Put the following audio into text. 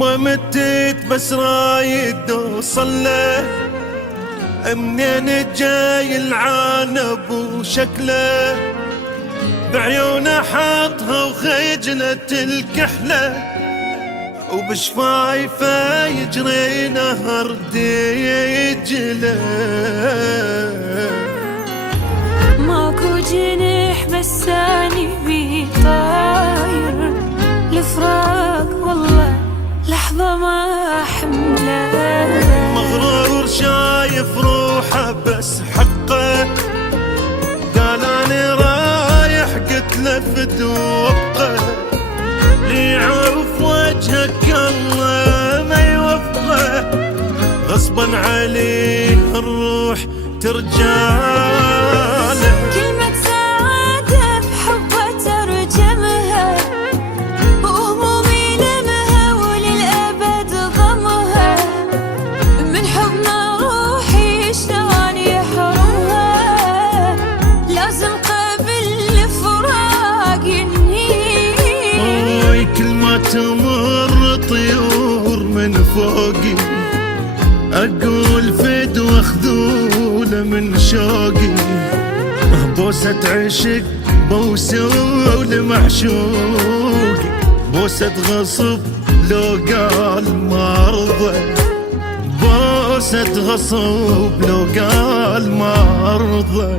وما متت بس رايد اوصل له، منين جاي العانب وشكله، بعيونه حاطها وخجلة الكحلة، وبشفايفه يجري نهر دجله. ماكو جنح بس اني بي طاير، الفراق والله لحظة ما حمله. مغرور شايف روحه بس حقه، قال اني رايح قلت له فدو وابقى، لي عوف وجهك الله ما يوفقه، غصبا عليه الروح ترجاله. كلمة سعادة بحبه ترجمها، وهمومي لمها وللأبد ضمها، من حضن روحي شلون يحرمها، لازم قبل الفراق ينهي. كل ما تمر طيور من فوقي، اقول فد واخذوله من شوقي، بوسة عشق بوسة معشوقي، بوسة غصب لو قال ما ارضى، بوسة غصب لو قال ما ارضى.